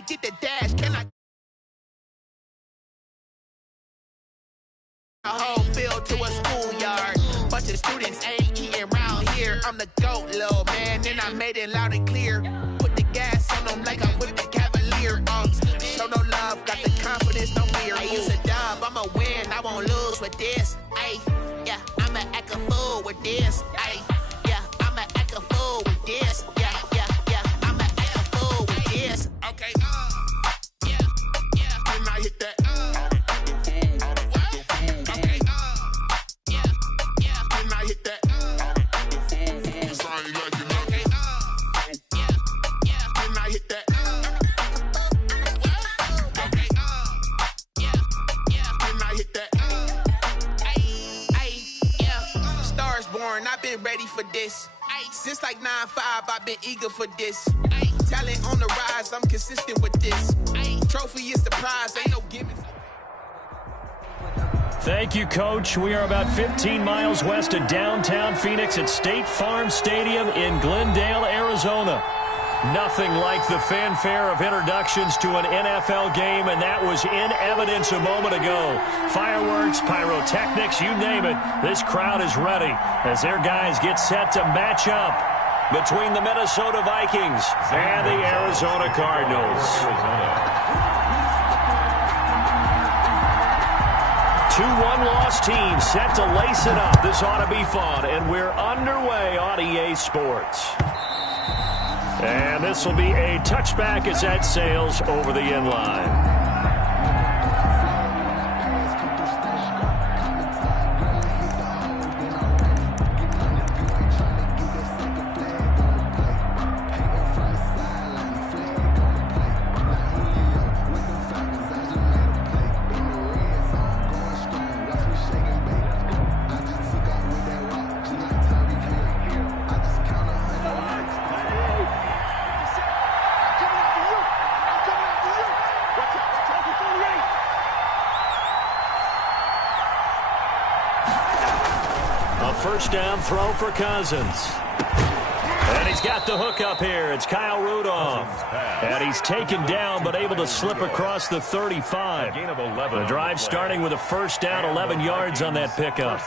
I get the dash? Can I? A whole field to a schoolyard. Bunch of students ain't eating round here. I'm the GOAT, little man, and I made it loud and clear. Put the gas on them like I'm with the Cavalier. Show no love, got the confidence, no fear. I use a dub, I'ma win, I won't lose with this. Ay, yeah, I'ma act a fool with this. Ay, yeah, I'ma act a fool with this. Yeah, yeah, yeah, I'ma act a fool with this. Okay, yeah, yeah, can I hit that? I've been ready for this. Since like 9-5, I've been eager for this. Talent on the rise, I'm consistent with this. Trophy is the prize, ain't no gimmicks. Thank you, Coach. We are about 15 miles west of downtown Phoenix at State Farm Stadium in Glendale, Arizona. Nothing like the fanfare of introductions to an NFL game, and that was in evidence a moment ago. Fireworks, pyrotechnics, you name it. This crowd is ready as their guys get set to match up between the Minnesota Vikings and the Arizona Cardinals. 2-1 loss team set to lace it up. This ought to be fun, and we're underway on EA Sports. And this will be a touchback as that sails over the end line. First down throw for Cousins. And he's got the hook up here. It's Kyle Rudolph. And he's taken down but able to slip across the 35. The drive starting with a first down, 11 yards on that pickup.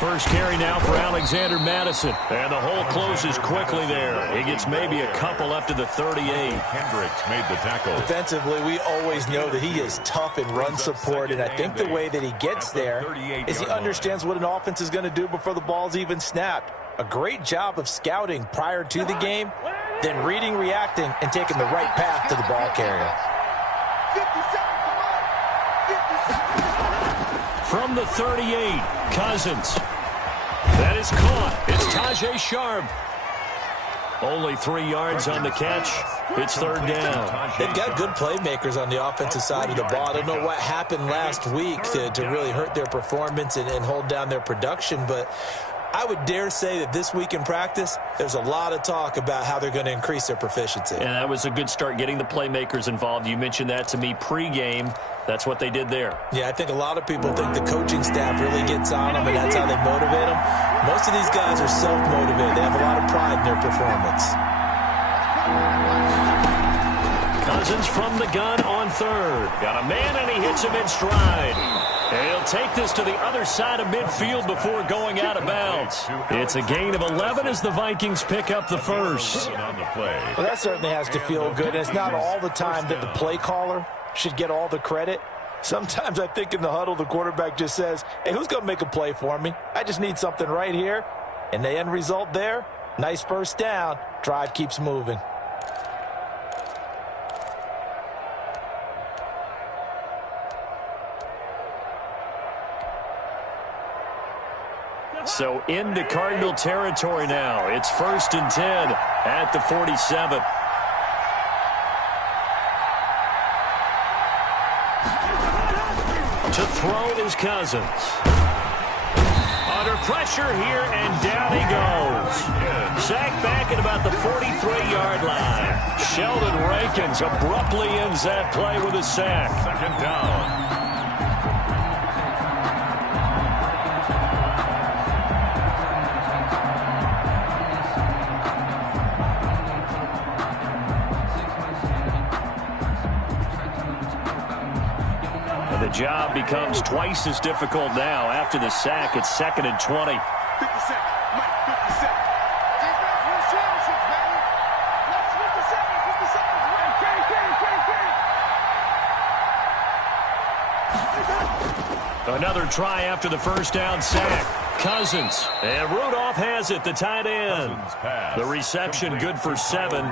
First carry now for Alexander Madison. And the hole closes quickly there. He gets maybe a couple up to the 38. Hendricks made the tackle. Defensively, we always know that he is tough in run support, and I think the way that he gets there is he understands what an offense is going to do before the ball's even snapped. A great job of scouting prior to the game, then reading, reacting, and taking the right path to the ball carrier. From the 38, Cousins. That is caught. It's Tajae Sharpe. Only 3 yards on the catch. It's third down. They've got good playmakers on the offensive side of the ball. I don't know what happened last week to really hurt their performance and hold down their production, but I would dare say that this week in practice, there's a lot of talk about how they're going to increase their proficiency. And that was a good start getting the playmakers involved. You mentioned that to me pregame. That's what they did there. Yeah, I think a lot of people think the coaching staff really gets on them, and that's how they motivate them. Most of these guys are self-motivated. They have a lot of pride in their performance. Cousins from the gun on third. Got a man, and he hits him in stride. And he'll take this to the other side of midfield before going out of bounds. It's a gain of 11 as the Vikings pick up the first. Well, that certainly has to feel good. And it's not all the time that the play caller should get all the credit. Sometimes I think in the huddle, the quarterback just says, hey, who's going to make a play for me? I just need something right here. And the end result there, nice first down. Drive keeps moving. So into Cardinal territory now. It's 1st and 10 at the 47. To throw is Cousins. Under pressure here, and down he goes. 33-yard line. Sheldon Rankins abruptly ends that play with a sack. Second down. The job becomes twice as difficult now. After the sack, it's 2nd and 20. 50 seconds. Mike, 50 seconds. Defense wins championships, baby. Let's 50 seconds. 50 seconds. Another try after the first down sack. Cousins. And Rudolph has it, the tight end. The reception good for 7.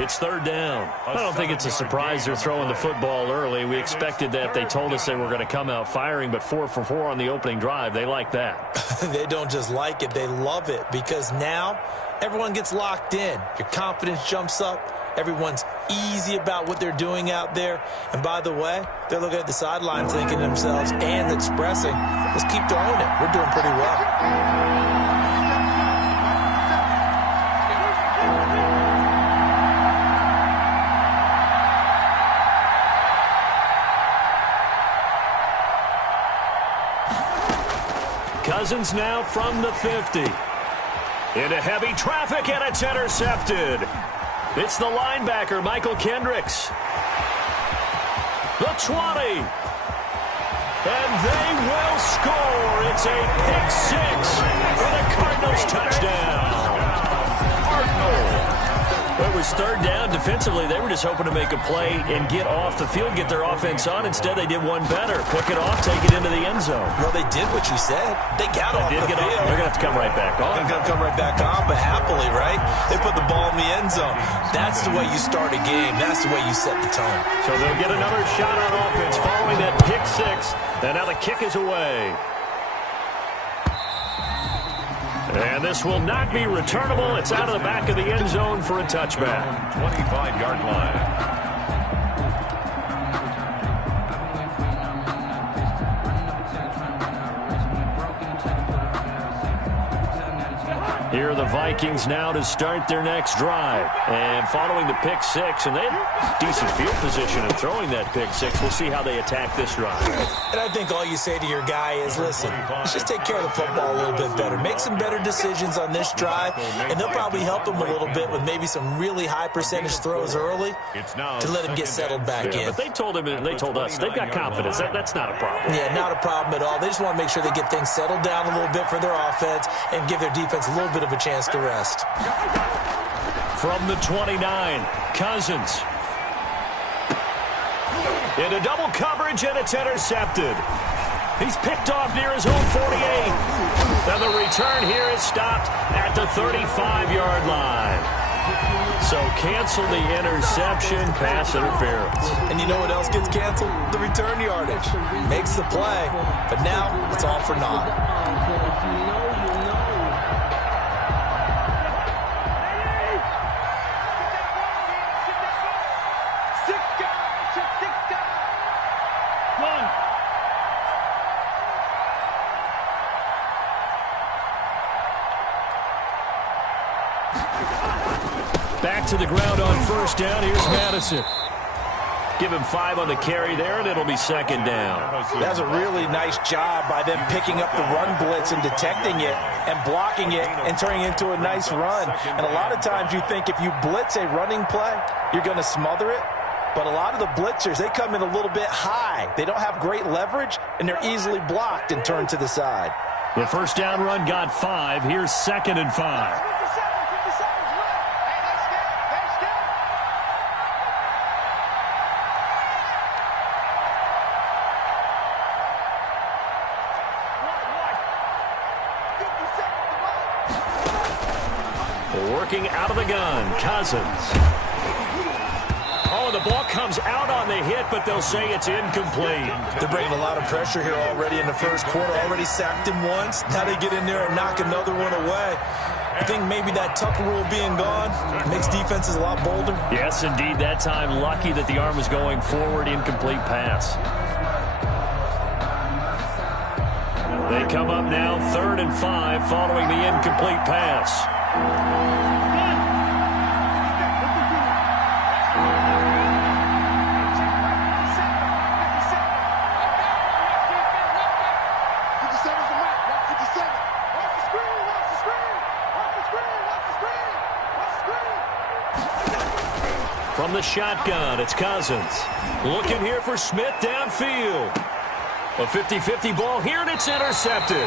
It's 3rd down. I don't think it's a surprise they're throwing the football early. We expected that. They told us they were going to come out firing, but 4 for 4 on the opening drive. They like that. They don't just like it, they love it, because now everyone gets locked in. Your confidence jumps up. Everyone's easy about what they're doing out there. And by the way, they're looking at the sideline thinking to themselves and expressing, let's keep throwing it. We're doing pretty well. Cousins now from the 50. Into heavy traffic, and it's intercepted. It's the linebacker, Michael Kendricks. The 20. And they will score. It's a pick 6 for the Cardinals touchdown. It was 3rd down. Defensively, they were just hoping to make a play and get off the field, get their offense on. Instead, they did one better. Pick it off, take it into the end zone. Well, they did what you said. They got off the field. They're going to have to come right back on. They're going to come right back on, but happily, right? They put the ball in the end zone. That's the way you start a game. That's the way you set the tone. So they'll get another shot on offense following that pick 6. And now the kick is away. And this will not be returnable. It's out of the back of the end zone for a touchback. 25-yard line. Here are the Vikings now to start their next drive. And following the pick 6, and they had decent field position in throwing that pick 6. We'll see how they attack this drive. And I think all you say to your guy is, listen, let's just take care of the football a little bit better. Make some better decisions on this drive, and they'll probably help him a little bit with maybe some really high percentage throws early to let him get settled back in. But they told him, and they told us, they've got confidence. That's not a problem. Yeah, not a problem at all. They just want to make sure they get things settled down a little bit for their offense and give their defense a little bit of a chance to rest. From the 29, Cousins. Into double coverage, and it's intercepted. He's picked off near his own 48. And the return here is stopped at the 35-yard line. So cancel the interception, pass interference. And you know what else gets canceled? The return yardage. Makes the play, but now it's all for naught. Back to the ground on first down. Here's Madison. Give him 5 on the carry there, and it'll be 2nd down. That's a really nice job by them picking up the run blitz and detecting it and blocking it and turning it into a nice run. And a lot of times you think if you blitz a running play, you're going to smother it. But a lot of the blitzers, they come in a little bit high. They don't have great leverage, and they're easily blocked and turned to the side. The first down run got 5. Here's 2nd and 5. Working out of the gun, Cousins. Oh, the ball comes out on the hit, but they'll say it's incomplete. They're bringing a lot of pressure here already in the first quarter. Already sacked him once. Now they get in there and knock another one away. I think maybe that Tucker rule being gone makes defenses a lot bolder. Yes, indeed. That time, lucky that the arm was going forward, incomplete pass. They come up now 3rd and 5 following the incomplete pass. From the shotgun, it's Cousins. Looking here for Smith downfield. A 50-50 ball here, and it's intercepted.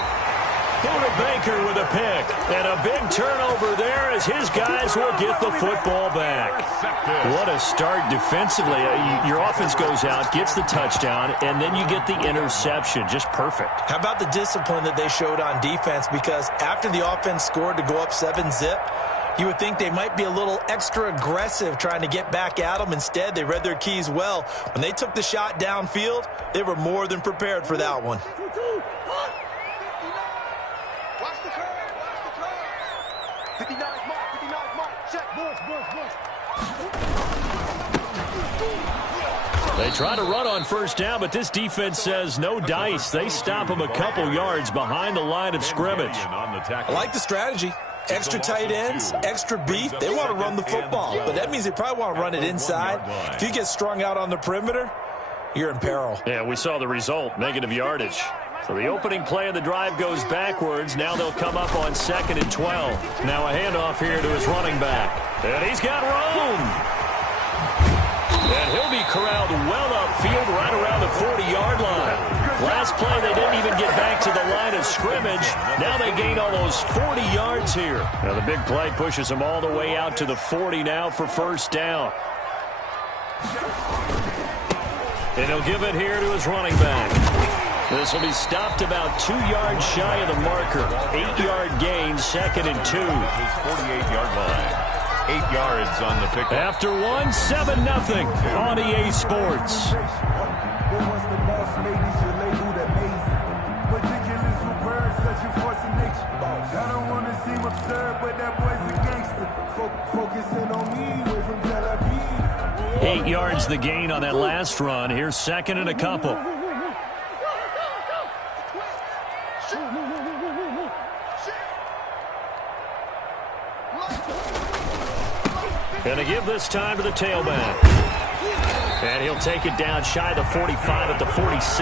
Buda Baker with a pick. And a big turnover there as his guys will get the football back. What a start defensively. Your offense goes out, gets the touchdown, and then you get the interception. Just perfect. How about the discipline that they showed on defense? Because after the offense scored to go up 7-zip, you would think they might be a little extra aggressive trying to get back at them. Instead, they read their keys well. When they took the shot downfield, they were more than prepared for that one. Watch the curve. 59 mark. Check. Boys. They try to run on first down, but this defense says no dice. They stop them a couple yards behind the line of scrimmage. I like the strategy. Extra tight ends, extra beef. They want to run the football, but that means they probably want to run it inside. If you get strung out on the perimeter, you're in peril. Yeah, we saw the result, negative yardage. So the opening play of the drive goes backwards. Now they'll come up on 2nd and 12. Now a handoff here to his running back. And he's got room. And he'll be corralled well upfield right around the 40-yard line. Last play, they didn't even get back to the line of scrimmage. Now they gain almost 40 yards here. Now the big play pushes them all the way out to the 40 now for first down. And he'll give it here to his running back. This will be stopped about 2 yards shy of the marker. 8-yard gain, 2nd and 2. His 48-yard line. 8 yards on the pickup. After 7-0 on EA Sports. I don't want to seem absurd, but that boy's a gangster. Focusing on me, away from Tel Aviv. 8 yards the gain on that last run. Here's 2nd and a couple. Going to give this time to the tailback. And he'll take it down shy of the 45 at the 46.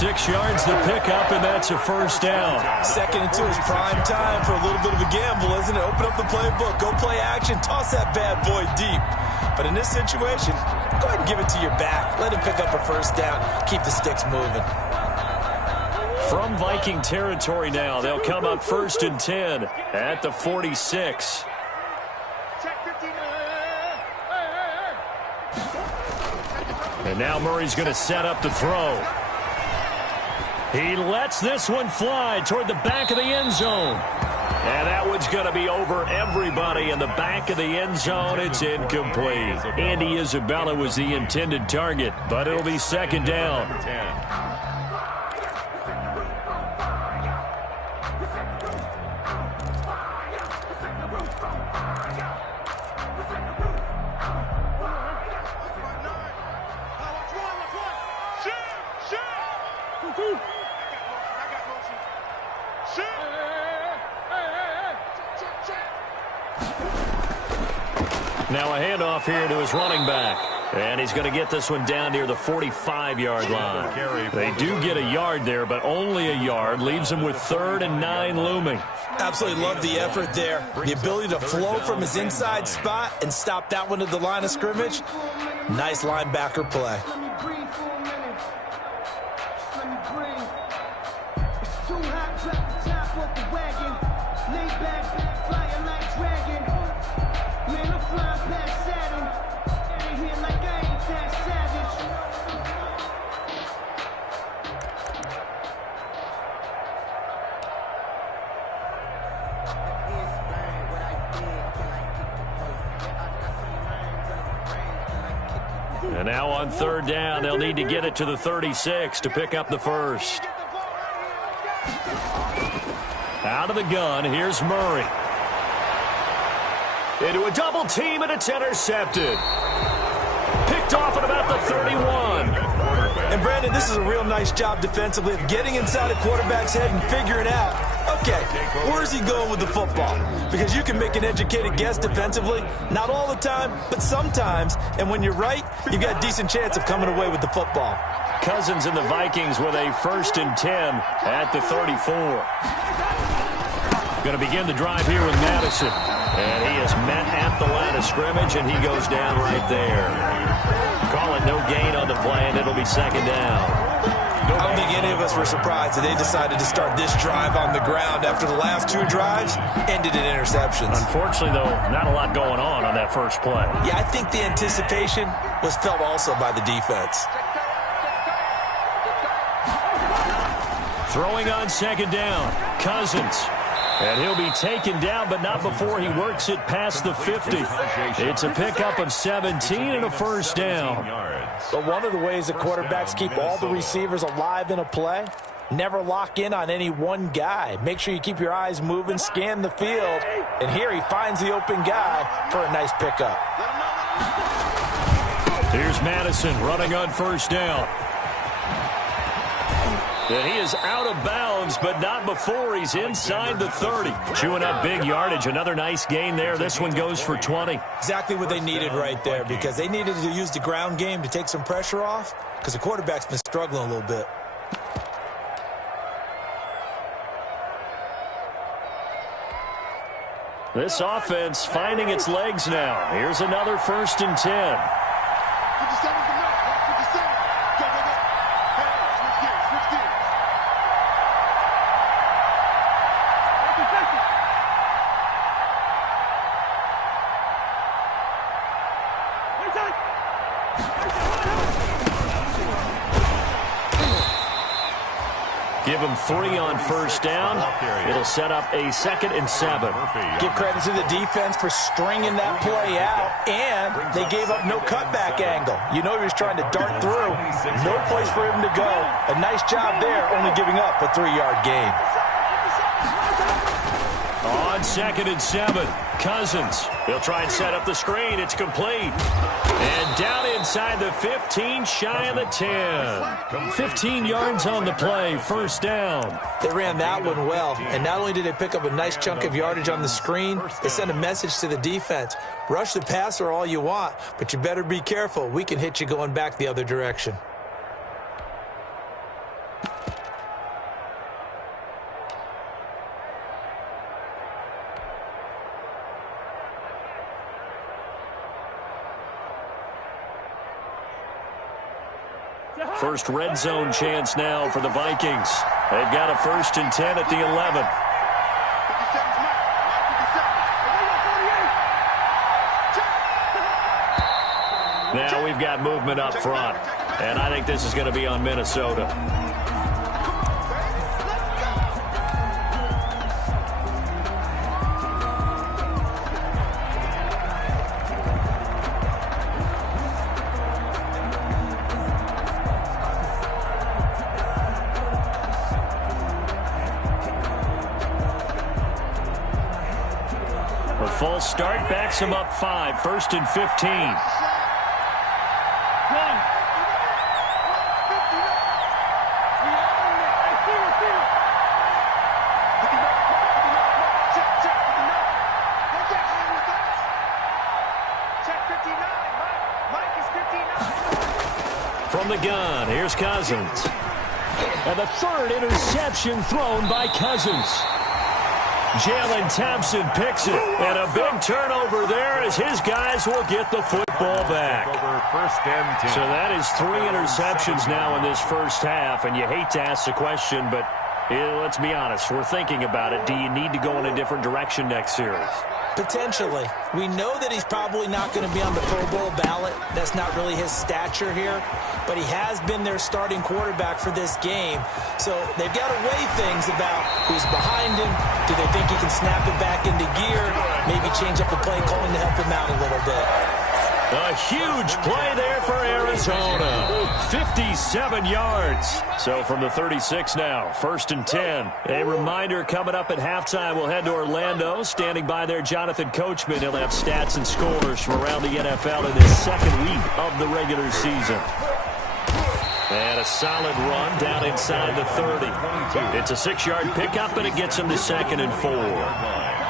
6 yards the pickup, and that's a first down. 2nd and 2 is prime time for a little bit of a gamble, isn't it? Open up the playbook, go play action, toss that bad boy deep. But in this situation, go ahead and give it to your back. Let him pick up a first down. Keep the sticks moving. From Viking territory now, they'll come up 1st and 10 at the 46. And now Murray's going to set up the throw. He lets this one fly toward the back of the end zone. And that one's going to be over everybody in the back of the end zone. It's incomplete. Andy Isabella was the intended target, but it'll be 2nd down. Now a handoff here to his running back. And he's going to get this one down near the 45-yard line. They do get a yard there, but only a yard. Leaves them with 3rd and 9 looming. Absolutely love the effort there. The ability to flow from his inside spot and stop that one at the line of scrimmage. Nice linebacker play. And now on 3rd down, they'll need to get it to the 36 to pick up the first. Out of the gun, here's Murray. Into a double team, and it's intercepted. Picked off at about the 31. And Brandon, this is a real nice job defensively of getting inside a quarterback's head and figuring out, okay, where's he going with the football? Because you can make an educated guess defensively, not all the time, but sometimes. And when you're right, you've got a decent chance of coming away with the football. Cousins and the Vikings with a 1st and 10 at the 34. Going to begin the drive here with Madison. And he is met at the line of scrimmage, and he goes down right there. Call it no gain on the play, and it'll be second down. I don't think any of us were surprised that they decided to start this drive on the ground after the last two drives ended in interceptions. Unfortunately, though, not a lot going on that first play. Yeah, I think the anticipation was felt also by the defense. Throwing on second down, Cousins. And he'll be taken down, but not before he works it past the 50. It's a pickup of 17 and a first down. But one of the ways that quarterbacks keep all the receivers alive in a play, never lock in on any one guy. Make sure you keep your eyes moving, scan the field, and here he finds the open guy for a nice pickup. Here's Madison running on first down. And he is out of bounds, but not before he's inside the 30. Chewing up big yardage. Another nice gain there. This one goes for 20. Exactly what they needed right there, because they needed to use the ground game to take some pressure off, because the quarterback's been struggling a little bit. This offense finding its legs now. Here's another 1st and 10. 57 to 57. Go, go, go. Hey, switch gears, switch gears. Give him 3 on first down. It'll set up a 2nd and 7. Give credit to the defense for stringing that play out, and they gave up no cutback angle. You know he was trying to dart through. No place for him to go. A nice job there, only giving up a 3-yard gain. On 2nd and 7, Cousins. He'll try and set up the screen. It's complete. And down inside the 15, shy of the 10. 15 yards on the play, first down. They ran that one well, and not only did they pick up a nice chunk of yardage on the screen, they sent a message to the defense. Rush the passer all you want, but you better be careful. We can hit you going back the other direction. First red zone chance now for the Vikings. They've got a 1st and 10 at the 11. 57's Mike. Mike 57. Now we've got movement up front, and I think this is going to be on Minnesota. False start backs him up 5. 1st and 15. From the gun, here's Cousins. And the 3rd interception thrown by Cousins. Jalen Thompson picks it, and a big turnover there as his guys will get the football back. So that is 3 interceptions now in this first half, and you hate to ask the question, but let's be honest, we're thinking about it. Do you need to go in a different direction next series? Potentially. We know that he's probably not going to be on the Pro Bowl ballot. That's not really his stature here. But he has been their starting quarterback for this game. So they've got to weigh things about who's behind him. Do they think he can snap it back into gear? Maybe change up the play calling to help him out a little bit. A huge play there for Arizona. 57 yards. So from the 36 now, 1st and 10. A reminder coming up at halftime, we'll head to Orlando. Standing by there, Jonathan Coachman. He'll have stats and scores from around the NFL in his 2nd week of the regular season. And a solid run down inside the 30. It's a 6-yard pickup, and it gets him to 2nd and 4.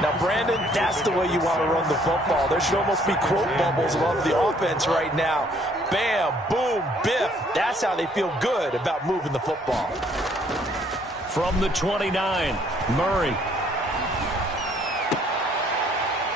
Now, Brandon, that's the way you want to run the football. There should almost be quote bubbles above the offense right now. Bam, boom, biff. That's how they feel good about moving the football. From the 29, Murray.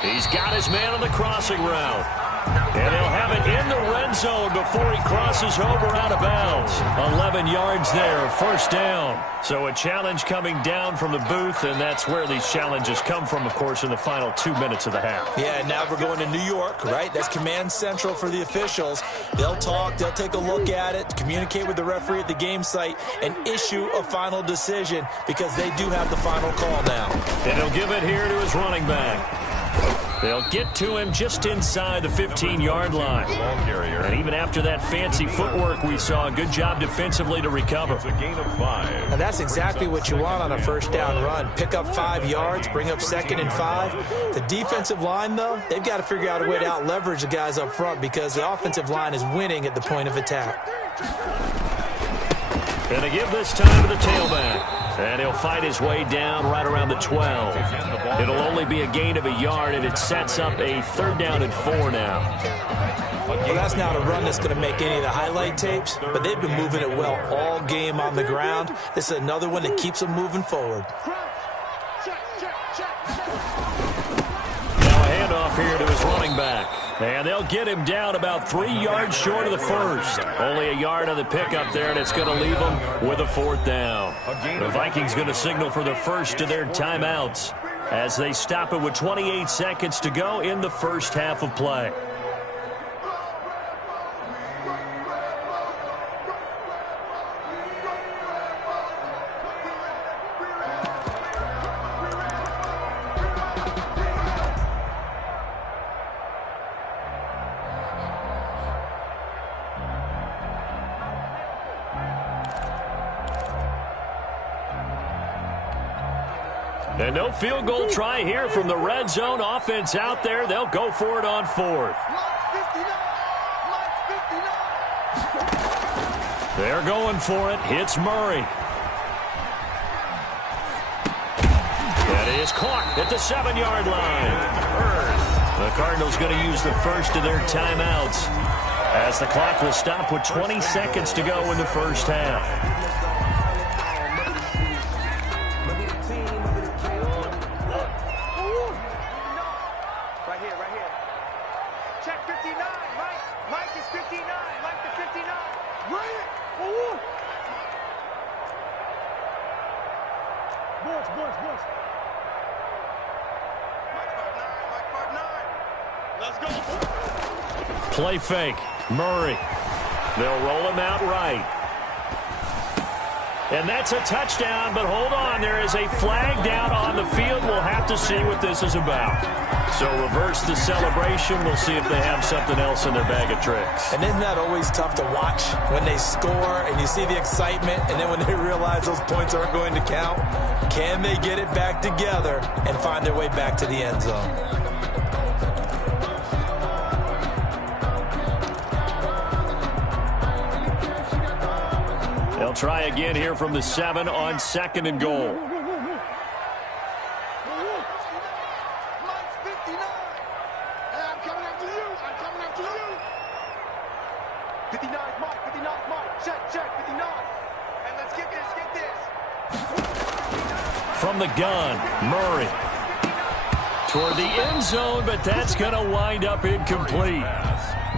He's got his man on the crossing route. And he'll have it in the red zone before he crosses over out of bounds. 11 yards there, first down. So a challenge coming down from the booth, and that's where these challenges come from, of course, in the final 2 minutes of the half. Yeah, now we're going to New York, right? That's command central for the officials. They'll talk, they'll take a look at it, communicate with the referee at the game site, and issue a final decision because they do have the final call now. And he'll give it here to his running back. They'll get to him just inside the 15-yard line. And even after that fancy footwork we saw, a good job defensively to recover. It's a gain of 5. And that's exactly what you want on a first down run. Pick up 5 yards, bring up 2nd and 5. The defensive line, though, they've got to figure out a way to out-leverage the guys up front because the offensive line is winning at the point of attack. And they give this time to the tailback. And he'll fight his way down right around the 12. It'll only be a gain of a yard, and it sets up a 3rd down and 4 now. Well, that's not a run that's going to make any of the highlight tapes, but they've been moving it well all game on the ground. This is another one that keeps them moving forward. Now a handoff here to his running back. And they'll get him down about 3 yards short of the first. Only a yard on the pickup there, and it's going to leave them with a 4th down. The Vikings going to signal for the first of their timeouts as they stop it with 28 seconds to go in the first half of play. And no field goal try here from the red zone. Offense out there. They'll go for it on 4th. They're going for it. Hits Murray. That is caught at the 7-yard line. The Cardinals going to use the first of their timeouts as the clock will stop with 20 seconds to go in the first half. Play fake. Murray. They'll roll him out right. And that's a touchdown, but hold on. There is a flag down on the field. We'll have to see what this is about. So reverse the celebration. We'll see if they have something else in their bag of tricks. And isn't that always tough to watch when they score and you see the excitement, and then when they realize those points aren't going to count? Can they get it back together and find their way back to the end zone? They'll try again here from the 7 on 2nd and goal. From the gun, Murray. Toward the end zone, but that's going to wind up incomplete.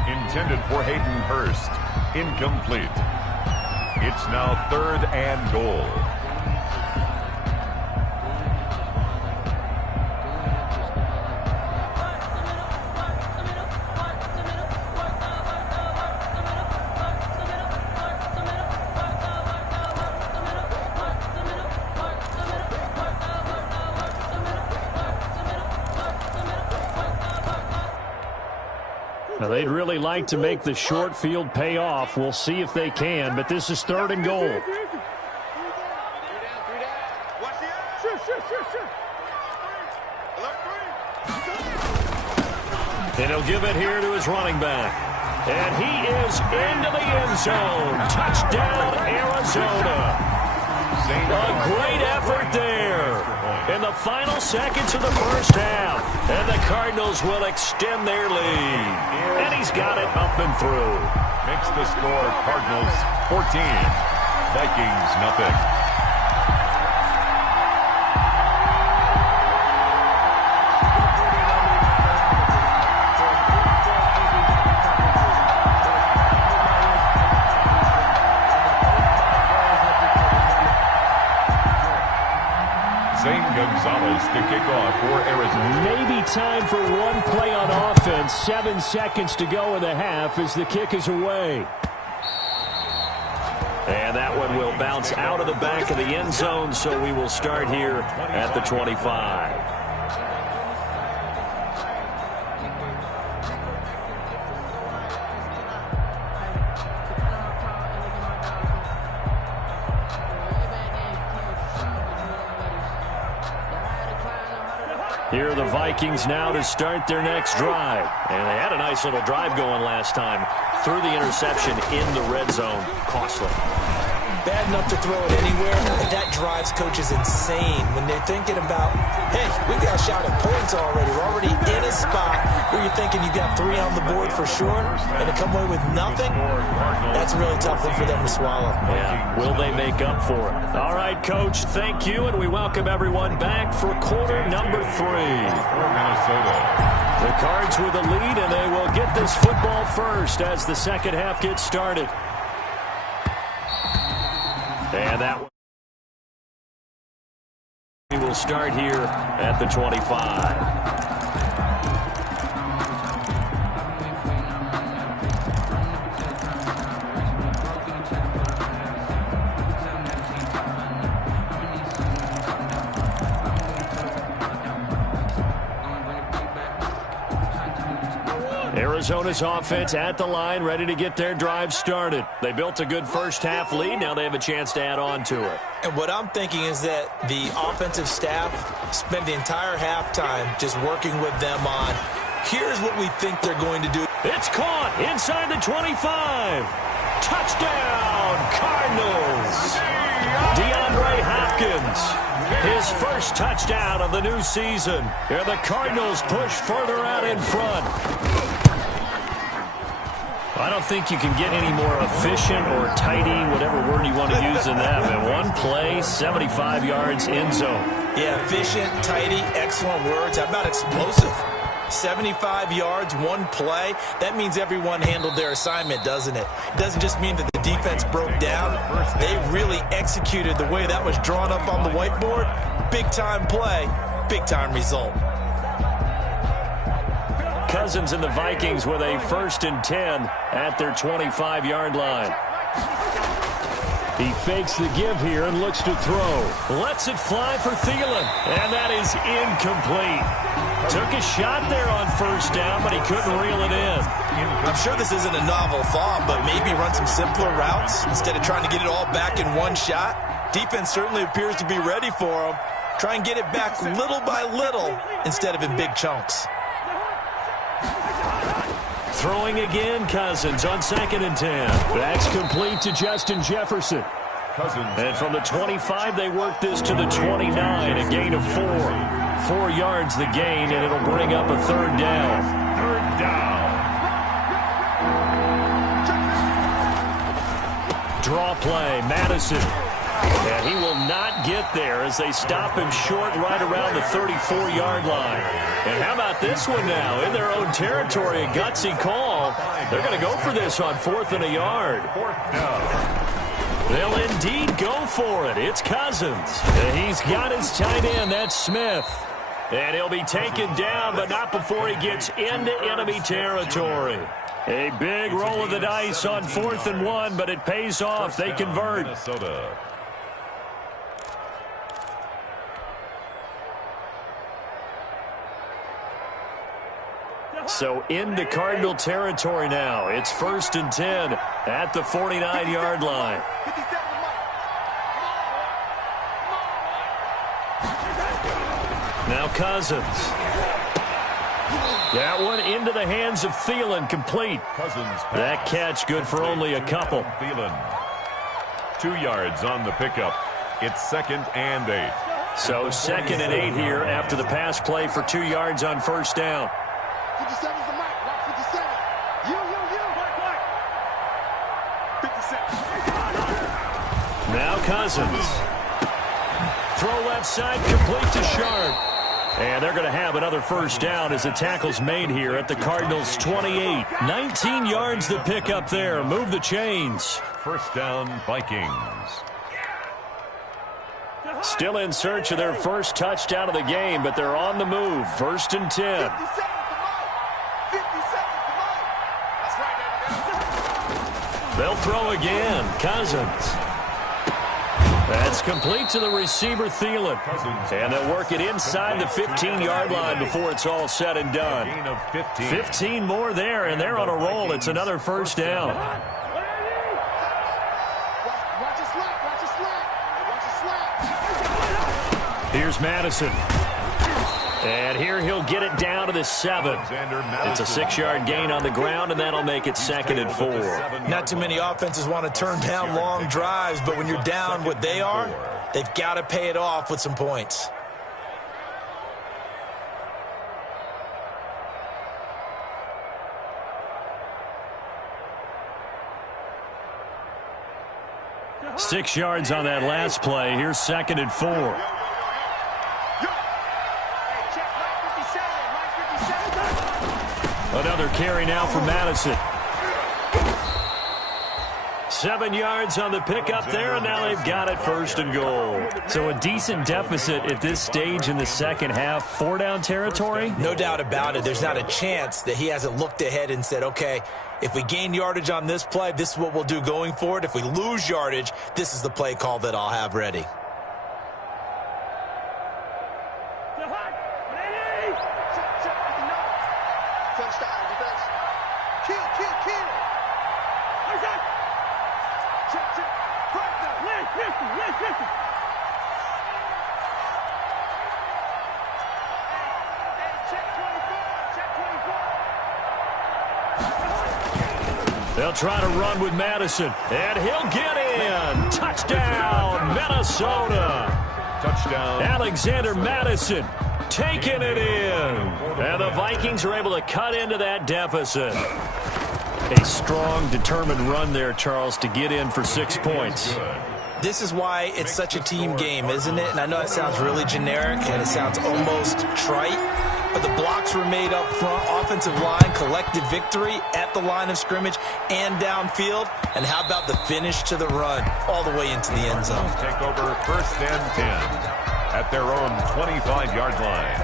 Intended for Hayden Hurst. Incomplete. It's now 3rd and goal. Now, they'd really like to make the short field pay off. We'll see if they can, but this is 3rd and goal. And he'll give it here to his running back. And he is into the end zone. Touchdown, Arizona. A great effort there in the final seconds of the first half. And the Cardinals will extend their lead. And he's got it up and through. Makes the score Cardinals 14. Vikings nothing. Gonzalez to kick off for Arizona. Maybe time for one play on offense. 7 seconds to go in the half as the kick is away. And that one will bounce out of the back of the end zone, so we will start here at the 25. Here are the Vikings now to start their next drive. And they had a nice little drive going last time. Threw the interception in the red zone. Costly. Bad enough to throw it anywhere, but that drives coaches insane when they're thinking about, hey, we've got a shot at points already. We're already in a spot where you're thinking you got 3 on the board for sure, and to come away with nothing, that's a really tough one for them to swallow. Yeah, will they make up for it? All right, Coach, thank you, and we welcome everyone back for quarter number 3. For Minnesota. The Cards with a lead, and they will get this football first as the second half gets started. And that we will start here at the 25. Arizona's offense at the line, ready to get their drive started. They built a good first half lead. Now they have a chance to add on to it. And what I'm thinking is that the offensive staff spent the entire halftime just working with them on, here's what we think they're going to do. It's caught inside the 25. Touchdown, Cardinals. DeAndre Hopkins, his first touchdown of the new season. And the Cardinals push further out in front. I don't think you can get any more efficient or tidy, whatever word you want to use in that. But one play, 75 yards, end zone. Yeah, efficient, tidy, excellent words. How about explosive? 75 yards, one play. That means everyone handled their assignment, doesn't it? It doesn't just mean that the defense broke down. They really executed the way that was drawn up on the whiteboard. Big-time play, big-time result. Cousins and the Vikings with a 1st and 10 at their 25-yard line. He fakes the give here and looks to throw. Lets it fly for Thielen, and that is incomplete. Took a shot there on 1st down, but he couldn't reel it in. I'm sure this isn't a novel thought, but maybe run some simpler routes instead of trying to get it all back in one shot. Defense certainly appears to be ready for him. Try and get it back little by little instead of in big chunks. Throwing again, Cousins on 2nd and 10. That's complete to Justin Jefferson. Cousins. And from the 25, they work this to the 29, a gain of 4. 4 yards the gain, and it'll bring up a 3rd down. 3rd down. Draw play, Madison. And he will not get there as they stop him short right around the 34-yard line. And how about this one now? In their own territory, a gutsy call. They're going to go for this on 4th and a yard. 4th down. They'll indeed go for it. It's Cousins. And he's got his tight end. That's Smith. And he'll be taken down, but not before he gets into enemy territory. A big roll of the dice on 4th and 1, but it pays off. They convert. Minnesota. So into Cardinal territory now. It's 1st and 10 at the 49-yard line. Now Cousins. That one into the hands of Thielen, complete. Cousins. That catch good for only a couple. Thielen. 2 yards on the pickup. It's 2nd and 8. So 2nd and 8 here after the pass play for 2 yards on 1st down. 57's the mic. Watch 57. You. Black. 57. Now Cousins. Throw left side, complete to Sharp. And they're going to have another 1st down as the tackle's made here at the Cardinals' 28. 19 yards the pick up there. Move the chains. 1st down, Vikings. Still in search of their first touchdown of the game, but they're on the move. 1st and 10. 50 seconds to Mike. That's right, They'll throw again. Cousins. That's complete to the receiver, Thielen. And they'll work it inside the 15-yard line before it's all said and done. 15 more there, and they're on a roll. It's another first down. Watch your slap. Watch your slap. Watch your slap. Here's Madison. And here he'll get it down to the 7. It's a 6-yard gain on the ground, and that'll make it 2nd and 4. Not too many offenses want to turn down long drives, but when you're down what they are, they've got to pay it off with some points. Six yards on that last play. Here's 2nd and 4. Another carry now for Madison. 7 yards on the pickup there, and now they've got it 1st and goal. So a decent deficit at this stage in the second half. 4-down territory? No doubt about it. There's not a chance that he hasn't looked ahead and said, okay, if we gain yardage on this play, this is what we'll do going forward. If we lose yardage, this is the play call that I'll have ready. They'll try to run with Madison, and he'll get in. Touchdown, Minnesota. Touchdown. Alexander Madison taking it in. And the Vikings are able to cut into that deficit. A strong, determined run there, Charles, to get in for 6 points. This is why it's such a team game, isn't it? And I know it sounds really generic and it sounds almost trite, but the blocks were made up front, offensive line, collective victory at the line of scrimmage and downfield. And how about the finish to the run all the way into the end zone? Take over 1st and 10 at their own 25-yard line.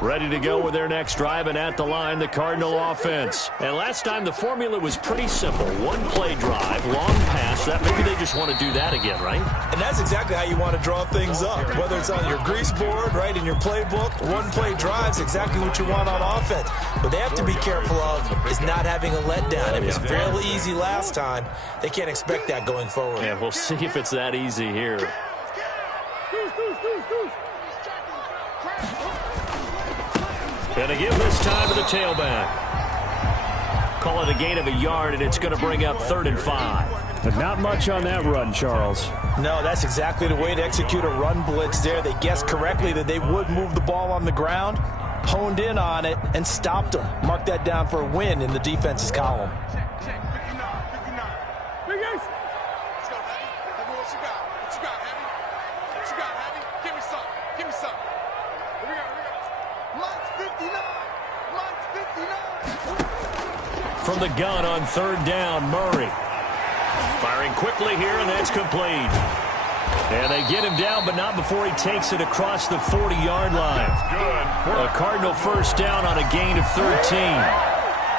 Ready to go with their next drive, and at the line, the Cardinal offense. And last time, the formula was pretty simple. One-play drive, long pass. That maybe they just want to do that again, right? And that's exactly how you want to draw things up. Whether it's on your grease board, right, in your playbook, one-play drive's exactly what you want on offense. What they have to be careful of is not having a letdown. It was real easy last time. They can't expect that going forward. Yeah, we'll see if it's that easy here. And they give this time to the tailback. Call it a gain of a yard, and it's going to bring up 3rd and 5. But not much on that run, Charles. No, that's exactly the way to execute a run blitz there. They guessed correctly that they would move the ball on the ground, honed in on it, and stopped them. Mark that down for a win in the defense's column. Check, 59, 59. Big ace. Let's go, Heavy. Heavy, what you got? What you got, Heavy? What you got, Heavy? Give me some. Give me some. Here we go, here we go. Mike's 59. Mike's 59. From the gun on 3rd down, Murray. Firing quickly here, and that's complete. And they get him down, but not before he takes it across the 40-yard line. A Cardinal 1st down on a gain of 13.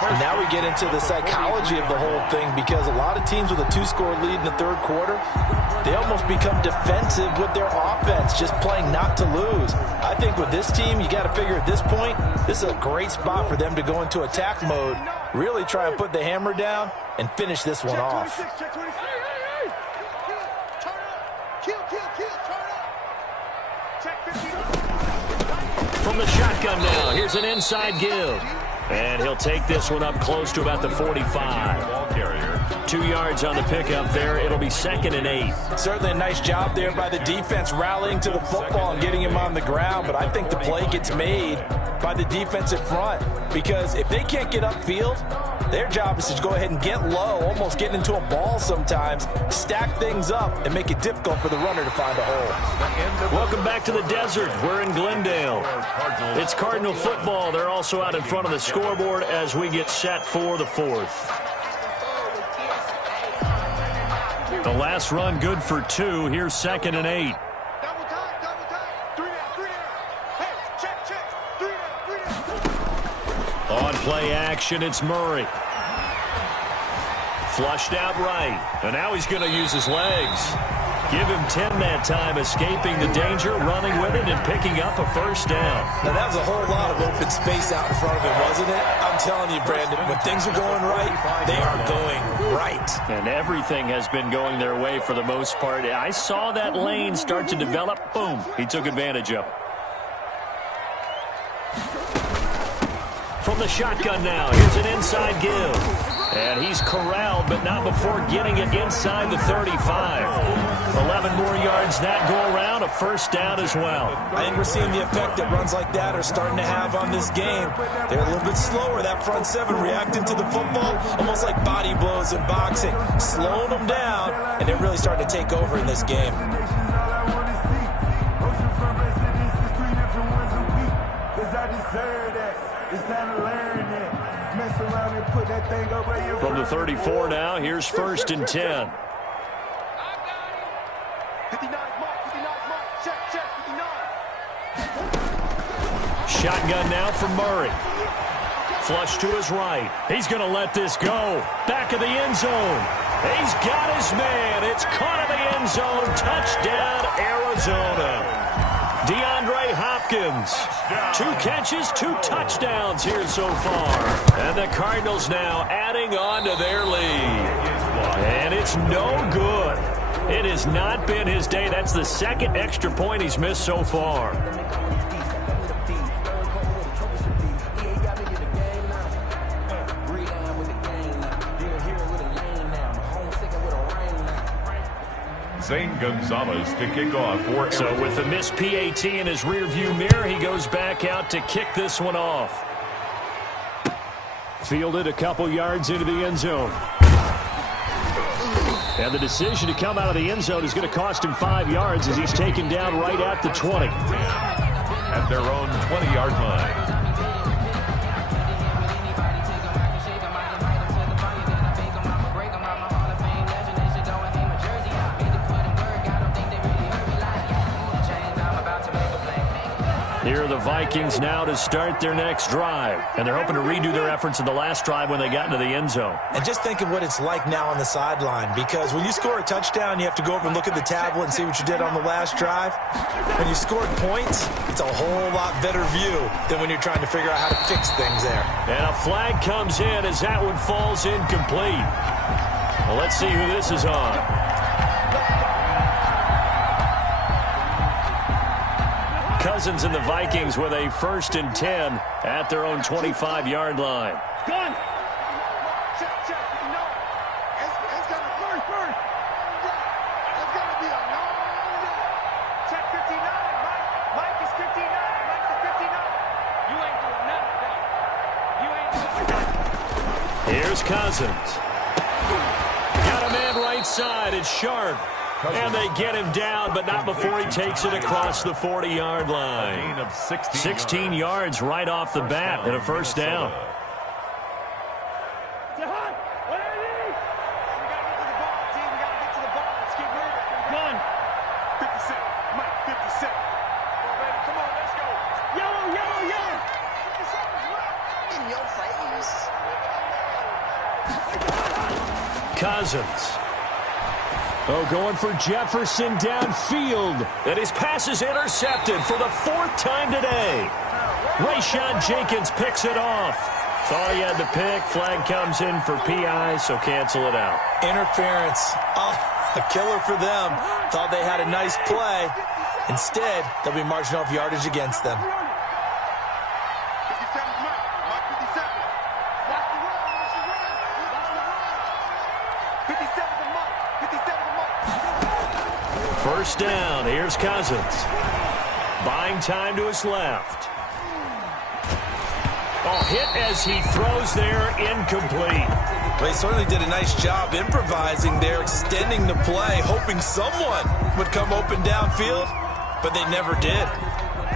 And now we get into the psychology of the whole thing, because a lot of teams with a 2-score lead in the 3rd quarter, they almost become defensive with their offense, just playing not to lose. I think with this team, you got to figure at this point, this is a great spot for them to go into attack mode, really try and put the hammer down and finish this one off. Check 26. Turn up. Kill, turn up. Check 59. From the shotgun now, here's an inside give. And he'll take this one up close to about the 45. Ball carrier. 2 yards on the pickup there. It'll be 2nd and 8. Certainly a nice job there by the defense rallying to the football and getting him on the ground, but I think the play gets made by the defensive front, because if they can't get upfield, their job is to go ahead and get low, almost get into a ball sometimes, stack things up, and make it difficult for the runner to find a hole. Welcome back to the desert. We're in Glendale. It's Cardinal football. They're also out in front of the scoreboard as we get set for the 4th. The last run good for 2. Here's 2nd and 8. Double time. 3 down. Hey, check. 3 down. On play action, it's Murray. Flushed out right. And now he's going to use his legs. Give him 10 that time, escaping the danger, running with it, and picking up a first down. Now, that was a whole lot of open space out in front of him, wasn't it? I'm telling you, Brandon, when things are going right, they are going right. And everything has been going their way for the most part. I saw that lane start to develop. Boom. He took advantage of it. From the shotgun now, here's an inside give. And he's corralled, but not before getting it inside the 35. 11 more yards that go around, a first down as well. I think we're seeing the effect that runs like that are starting to have on this game. They're a little bit slower, that front seven, reacting to the football, almost like body blows in boxing, slowing them down, and they're really starting to take over in this game. From the 34 now, here's 1st and 10. 59 mark. Check. 59. Shotgun now for Murray. Flush to his right. He's going to let this go. Back of the end zone. He's got his man. It's caught in the end zone. Touchdown, Arizona. DeAndre Hopkins. 2 catches, 2 touchdowns here so far. And the Cardinals now adding on to their lead. And it's no good. It has not been his day. That's the 2nd extra point he's missed so far. Zane Gonzalez to kick off for Arizona. So with the missed PAT in his rearview mirror, he goes back out to kick this one off. Fielded a couple yards into the end zone. And the decision to come out of the end zone is going to cost him 5 yards as he's taken down right at the 20. At their own 20-yard line. Here are the Vikings now to start their next drive. And they're hoping to redo their efforts in the last drive when they got into the end zone. And just think of what it's like now on the sideline, because when you score a touchdown, you have to go over and look at the tablet and see what you did on the last drive. When you scored points, it's a whole lot better view than when you're trying to figure out how to fix things there. And a flag comes in as that one falls incomplete. Well, let's see who this is on. Cousins and the Vikings with a 1st and 10 at their own 25-yard line. Gun. Check. You know, it's got a first. It's going to be a long day. Check 59. Mike is 59. Mike is 59. You ain't doing nothing. Here's Cousins. Got a man right side. It's Sharp. And they get him down, but not before he takes it across the 40-yard line. 16 yards right off the bat and a first down. Cousins. Going for Jefferson downfield. And his pass is intercepted for the 4th time today. Rayshon Jenkins picks it off. Thought he had the pick. Flag comes in for PI, so cancel it out. Interference. Oh, a killer for them. Thought they had a nice play. Instead, they'll be marching off yardage against them. First down. Here's Cousins. Buying time to his left. Hit as he throws there, incomplete. They certainly did a nice job improvising there, extending the play, hoping someone would come open downfield, but they never did.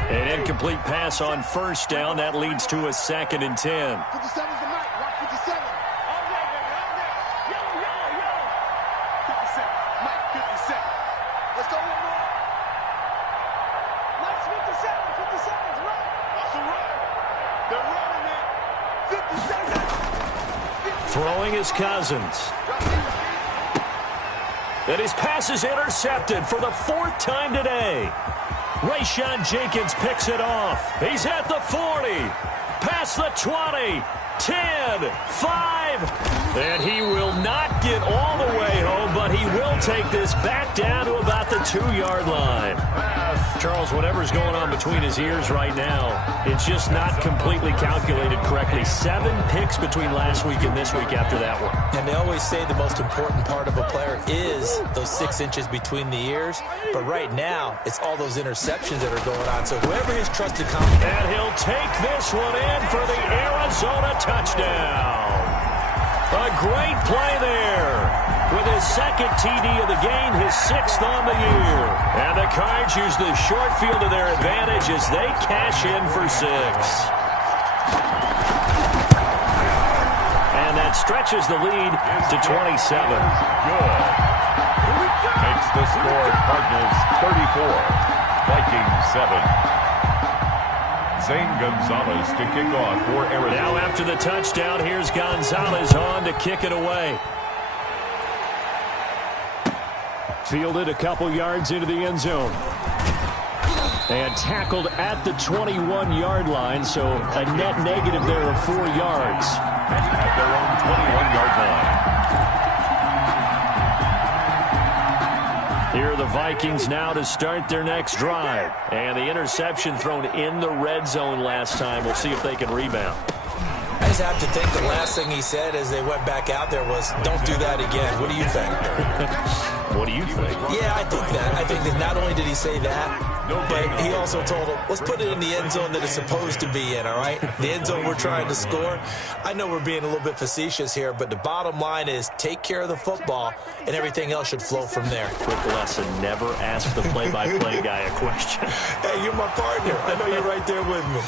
An incomplete pass on first down. That leads to a 2nd and 10. 57's the mic. Watch 57. 57. Mike. Throwing is Cousins. And his pass is intercepted for the 4th time today. Rayshawn Jenkins picks it off. He's at the 40. Past the 20. 10. 5. And he will not get all the way home, but he will take this back down to about the 2-yard line. Charles, whatever's going on between his ears right now, it's just not completely calculated correctly. 7 picks between last week and this week after that one. And they always say the most important part of a player is those 6 inches between the ears. But right now, it's all those interceptions that are going on. So whoever his trusted confidence. And he'll take this one in for the Arizona touchdown. A great play there. With his 2nd TD of the game, his 6th on the year. And the Cards use the short field to their advantage as they cash in for 6. And that stretches the lead to 27. Good. Makes the score Cardinals 34, Vikings 7. Zane Gonzalez to kick off for Arizona. Now after the touchdown, here's Gonzalez on to kick it away. Fielded a couple yards into the end zone. And tackled at the 21-yard line, so a net negative there of 4 yards. At their own 21-yard line. Here are the Vikings now to start their next drive. And the interception thrown in the red zone last time. We'll see if they can rebound. I just have to think the last thing he said as they went back out there was, don't do that again. What do you think? What do you think? Yeah, I think that. I think that not only did he say that, but he also told him, let's put it in the end zone that it's supposed to be in, all right? The end zone we're trying to score. I know we're being a little bit facetious here, but the bottom line is take care of the football, and everything else should flow from there. Quick lesson, never ask the play-by-play guy a question. Hey, you're my partner. I know you're right there with me.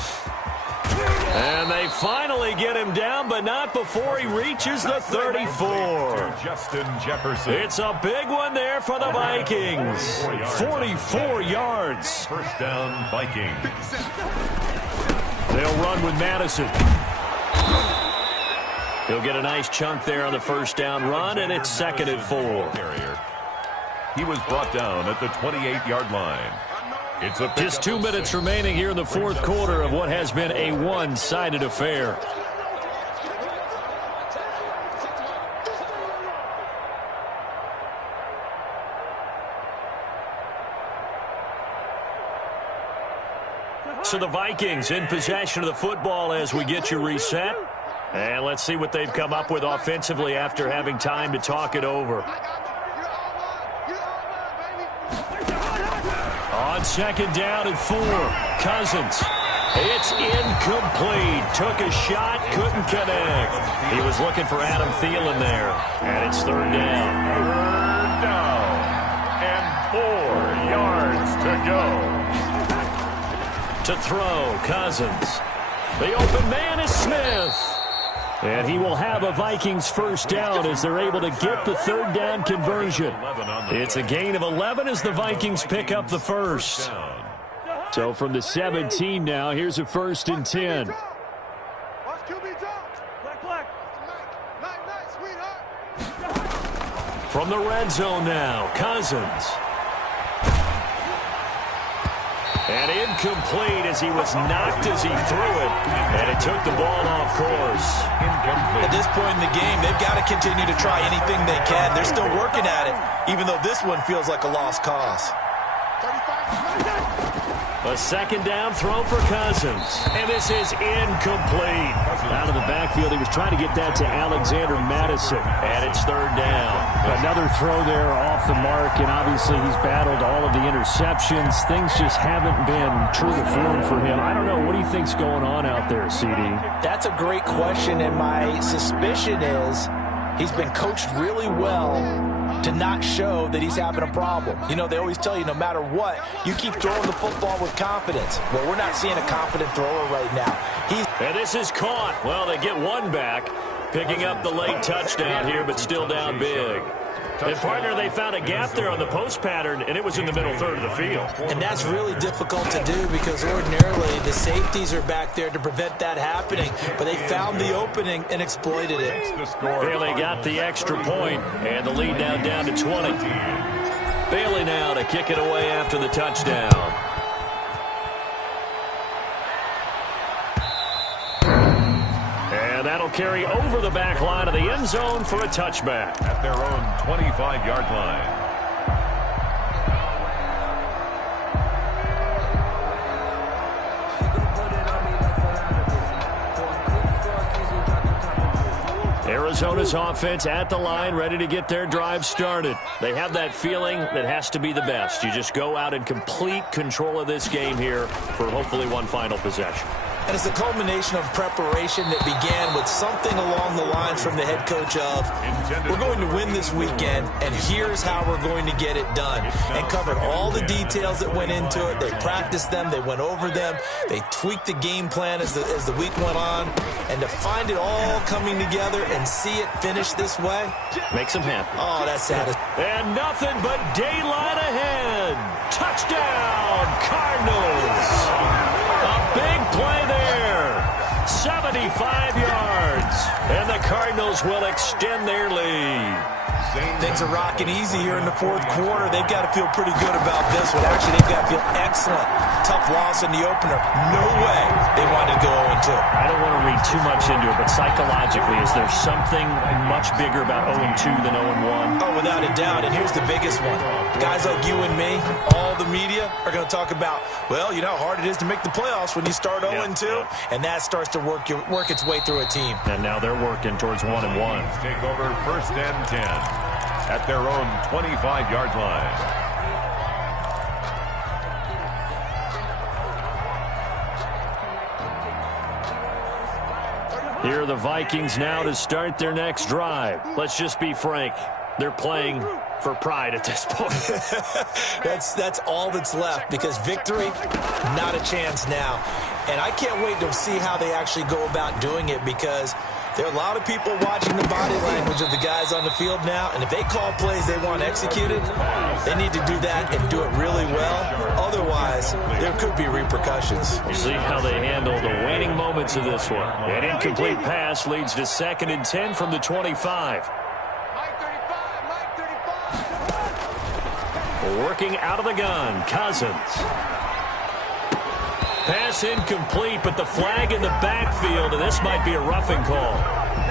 And they finally get him down, but not before he reaches the 34. Justin Jefferson. It's a big one there for the Vikings. 44 yards. First down, Vikings. They'll run with Madison. He'll get a nice chunk there on the first down run, and it's 2nd and 4. He was brought down at the 28-yard line. It's just 2 minutes remaining here in the 4th quarter of what has been a one-sided affair. So the Vikings in possession of the football as we get you reset. And let's see what they've come up with offensively after having time to talk it over. On 2nd down and 4, Cousins. It's incomplete. Took a shot, couldn't connect. He was looking for Adam Thielen there. And it's 3rd down. 3rd down. And 4 yards to go. To throw, Cousins. The open man is Smith. And he will have a Vikings first down as they're able to get the 3rd down conversion. It's a gain of 11 as the Vikings pick up the first. So from the 17 now, here's a 1st and 10. From the red zone now, Cousins. And incomplete as he was knocked as he threw it. And it took the ball off course. At this point in the game, they've got to continue to try anything they can. They're still working at it, even though this one feels like a lost cause. A 2nd down throw for Cousins. And this is incomplete. Out of the backfield, he was trying to get that to Alexander Madison. And it's 3rd down. Another throw there off the mark, and obviously he's battled all of the interceptions. Things just haven't been true to form for him. I don't know. What do you think's going on out there, CD? That's a great question, and my suspicion is he's been coached really well to not show that he's having a problem. You know, they always tell you no matter what, you keep throwing the football with confidence. Well, we're not seeing a confident thrower right now. And this is caught. Well, they get one back, picking up the late touchdown here, but still down big. And, partner, they found a gap there on the post pattern, and it was in the middle third of the field. And that's really difficult to do because ordinarily the safeties are back there to prevent that happening. But they found the opening and exploited it. Bailey got the extra point, and the lead now down to 20. Bailey now to kick it away after the touchdown. And that'll carry over the back line of the end zone for a touchback. At their own 25-yard line. Arizona's offense at the line, ready to get their drive started. They have that feeling that has to be the best. You just go out and complete control of this game here for hopefully one final possession. And it's a culmination of preparation that began with something along the lines from the head coach of, we're going to win this weekend, and here's how we're going to get it done. And covered all the details that went into it. They practiced them. They went over them. They tweaked the game plan as the week went on. And to find it all coming together and see it finish this way. Makes them happy. Oh, that's satisfying. And nothing but daylight ahead. Touchdown, Cardinals. A big play there. 75 yards. And the Cardinals will extend their lead. Things are rocking easy here in the fourth quarter. They've got to feel pretty good about this one. Actually, they've got to feel excellent. Tough loss in the opener. No way they wanted to go 0-2. I don't want to read too much into it, but psychologically, is there something much bigger about 0-2 than 0-1? Oh, without a doubt. And here's the biggest one. Guys like you and me, all the media, are going to talk about, well, you know how hard it is to make the playoffs when you start 0-2. And that starts to work its way through a team. And now they're working towards 1-1. Take over first and 10 at their own 25-yard line. Here are the Vikings now to start their next drive. Let's just be frank. They're playing for pride at this point. That's all that's left because victory, not a chance now. And I can't wait to see how they actually go about doing it because there are a lot of people watching the body language of the guys on the field now, and if they call plays they want executed, they need to do that and do it really well. Otherwise, there could be repercussions. We'll see how they handle the waning moments of this one. An incomplete pass leads to 2nd and 10 from the 25. Working out of the gun, Cousins. Pass incomplete, but the flag in the backfield, and this might be a roughing call.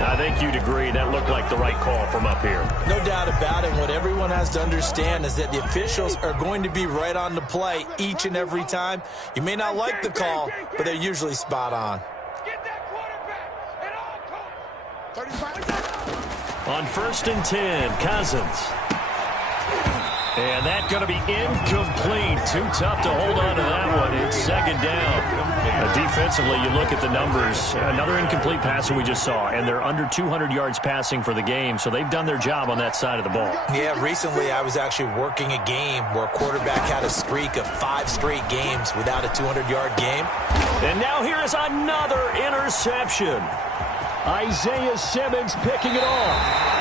I think you'd agree that looked like the right call from up here. No doubt about it. What everyone has to understand is that the officials are going to be right on the play each and every time. You may not like the call, but they're usually spot on. Get that quarterback at all costs. 35. On 1st and 10, Cousins. And that's going to be incomplete. Too tough to hold on to that one. It's 2nd down. Defensively, you look at the numbers. Another incomplete pass that we just saw, and they're under 200 yards passing for the game, so they've done their job on that side of the ball. Yeah, recently I was actually working a game where a quarterback had a streak of 5 straight games without a 200-yard game. And now here is another interception. Isaiah Simmons picking it off.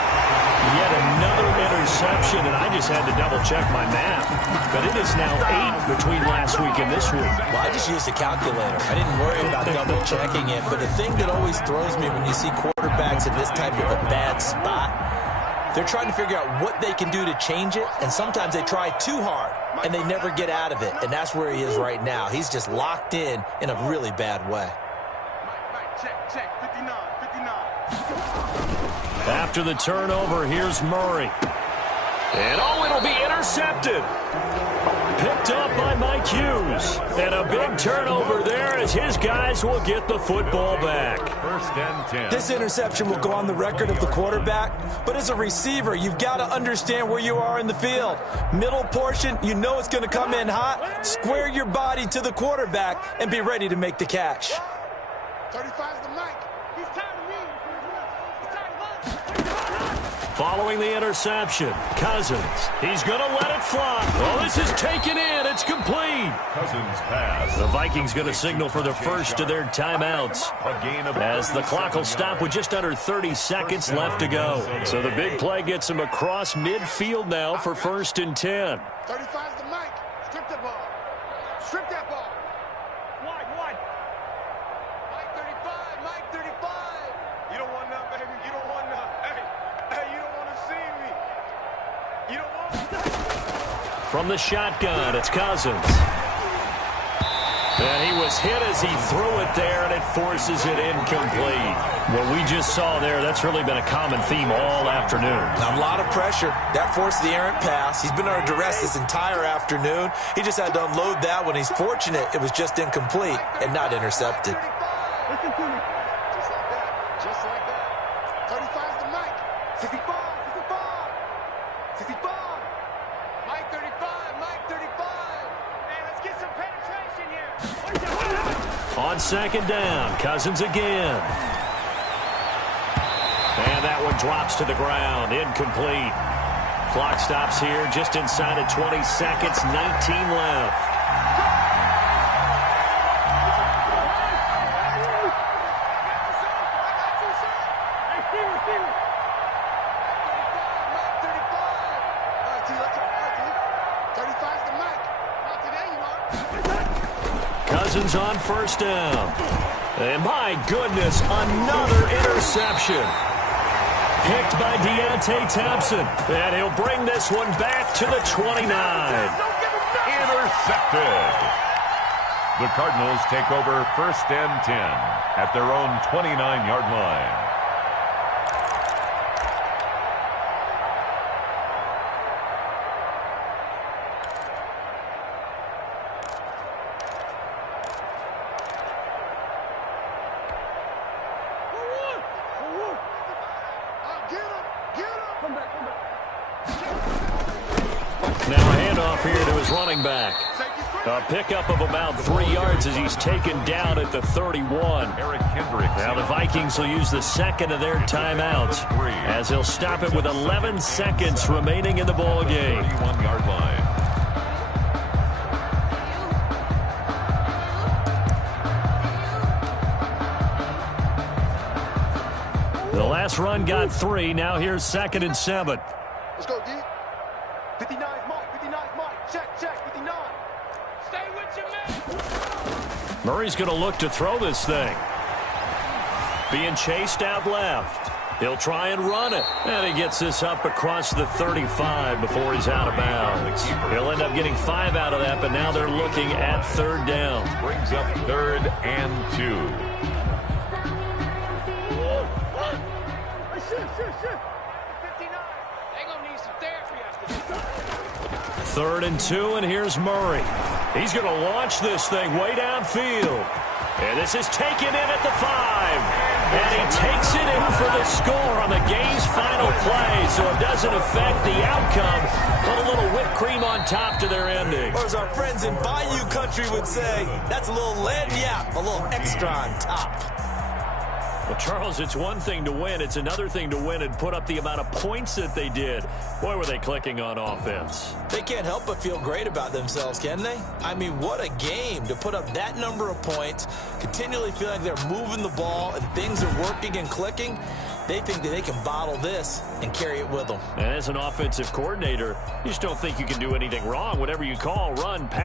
Yet another interception, and I just had to double-check my math. But it is now 8 between last week and this week. Well, I just used a calculator. I didn't worry about double-checking it. But the thing that always throws me when you see quarterbacks in this type of a bad spot, they're trying to figure out what they can do to change it, and sometimes they try too hard, and they never get out of it. And that's where he is right now. He's just locked in a really bad way. Check, 59. After the turnover, here's Murray. And it'll be intercepted. Picked up by Mike Hughes. And a big turnover there as his guys will get the football back. 1st and 10. This interception will go on the record of the quarterback, but as a receiver, you've got to understand where you are in the field. Middle portion, you know it's going to come in hot. Square your body to the quarterback and be ready to make the catch. 35's the Mike. He's tired of me. He's tired of us. Following the interception, Cousins. He's going to let it fly. Oh, this is taken in. It's complete. Cousins pass. The Vikings going to signal for the first of their timeouts as the clock will stop with just under 30 seconds left to go. So the big play gets him across midfield now for 1st and 10. 35's the mic. Strip the ball. Strip that ball. Wide. Mike 35. Mike 35. You don't want none, baby. You don't want none. Hey, you don't want to see me. You don't want From the shotgun, it's Cousins. And he was hit as he threw it there, and it forces it incomplete. What we just saw there, that's really been a common theme all afternoon. A lot of pressure. That forced the errant pass. He's been under duress this entire afternoon. He just had to unload that when he's fortunate it was just incomplete and not intercepted. Listen to me. Just like that. Just like that. 35's the mic. 65. 65. Mike 35. Mike 35. Man, let's get some penetration here. On 2nd down, Cousins again. And that one drops to the ground. Incomplete. Clock stops here just inside of 20 seconds. 19 left. Cousins on 1st down. And my goodness, another interception. Picked by Deontay Thompson. And he'll bring this one back to the 29. Intercepted. The Cardinals take over 1st and 10 at their own 29-yard line. Now a handoff here to his running back. A pickup of about 3 yards as he's taken down at the 31. Eric Kendricks. Now the Vikings will use the second of their timeouts as they'll stop it with 11 seconds remaining in the ball game. 31-yard line. The last run got 3. Now here's 2nd and 7. Let's go, D. 59's Mike. 59's Mike. Check. 59. Stay with your man. Murray's going to look to throw this thing. Being chased out left. He'll try and run it. And he gets this up across the 35 before he's out of bounds. He'll end up getting 5 out of that, but now they're looking at 3rd down. Brings up 3rd and 2. 3rd and 2, and here's Murray. He's going to launch this thing way downfield. And this is taken in at the 5. And he takes it in for the score on the game's final play, so it doesn't affect the outcome. Put a little whipped cream on top to their ending. Or as our friends in Bayou Country would say, that's a little lagniappe, a little extra on top. Well, Charles, it's one thing to win. It's another thing to win and put up the amount of points that they did. Boy, were they clicking on offense. They can't help but feel great about themselves, can they? I mean, what a game to put up that number of points, continually feel like they're moving the ball and things are working and clicking. They think that they can bottle this and carry it with them. And as an offensive coordinator, you just don't think you can do anything wrong. Whatever you call, run, pass.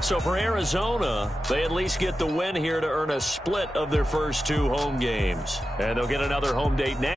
So for Arizona, they at least get the win here to earn a split of their first 2 home games. And they'll get another home date next.